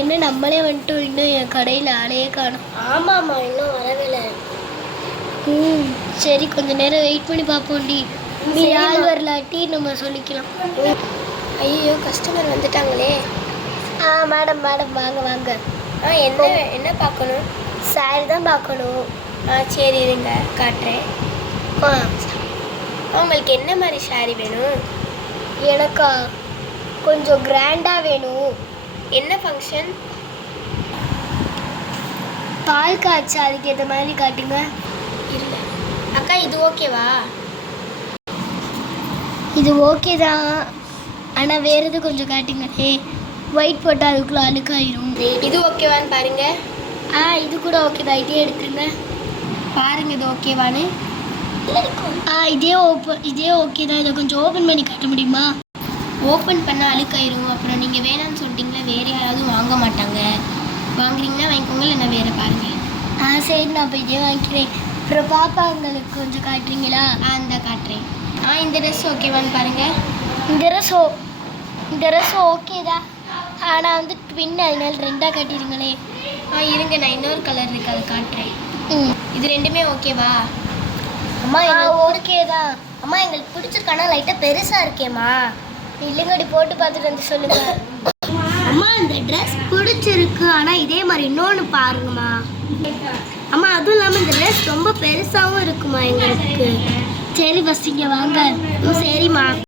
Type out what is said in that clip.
என்ன நம்மளே வந்துட்டோம், இன்னும் என் கடையில் ஆளையே காணும். ஆமாம்மா, இன்னும் வரவில்லை. சரி, கொஞ்ச நேரம் வெயிட் பண்ணி பார்ப்போம்டி. நீ ஆள் வரலாட்டி நம்ம சொல்லிக்கலாம். ஐயோ, கஸ்டமர் வந்துட்டாங்களே. மேடம் வாங்க வாங்க. என்ன என்ன பார்க்கணும்? சாரி தான் பார்க்கணும். சரி இருங்க, காட்டுறேன். உங்களுக்கு என்ன மாதிரி சாரி வேணும்? எனக்கா கொஞ்சம் கிராண்டாக வேணும். என்ன ஃபங்க்ஷன்? பால் காய்ச்சி, அதுக்கேற்ற மாதிரி காட்டுங்க. இல்லை அக்கா, இது ஓகேவா? இது ஓகே தான், ஆனால் வேறு எது கொஞ்சம் காட்டுங்க. ஒயிட் போட்டால் அதுக்குள்ளே அழுக்காயிரும். இது ஓகேவான்னு பாருங்க. இது கூட ஓகே தான், இதே எடுத்துருங்க. பாருங்க இது ஓகேவான்னு. இதே ஓகே தான். இதை கொஞ்சம் ஓப்பன் பண்ணி காட்ட முடியுமா? ஓப்பன் பண்ணால் அழுக்காயிரும். அப்புறம் நீங்கள் வேணான்னு சொல்லிட்டீங்களா, வேறு யாராவது வாங்க மாட்டாங்க. வாங்குறீங்கன்னா வாங்கிக்கோங்க, இல்லை நான் வேறு பாருங்கள். சரி, நான் இப்போ இதே வாங்கிக்கிறேன். அப்புறம் பாப்பாங்களுக்கு கொஞ்சம் காட்டுறீங்களா? இந்த காட்டுறேன். இந்த ட்ரெஸ் ஓகேவான்னு பாருங்கள். இந்த ட்ரெஸ் ஓகே தான், ஆனால் வந்து ட்வின், அதனால ரெண்டாக காட்டிடுங்களே. இருங்க, நான் இன்னொரு கலர் இருக்குது, அதை காட்டுறேன். இது ரெண்டுமே ஓகேவா? அம்மா ஓகே தான். அம்மா எங்களுக்கு பிடிச்சிருக்கானா லைட்டாக பெருசாக இருக்கேம்மா. இல்லைங்கடி, போட்டு பார்த்துட்டு வந்து சொல்லுங்க. அம்மா இந்த ட்ரெஸ் பிடிச்சிருக்கு, ஆனால் இதே மாதிரி இன்னொன்று பாருங்கம்மா. அம்மா அதுவும் இல்லாமல் இந்த ட்ரெஸ் ரொம்ப பெருசாகவும் இருக்குமா எங்களுக்கு. சரி, ஃபஸ்ட் இங்கே வாங்க. சரிம்மா.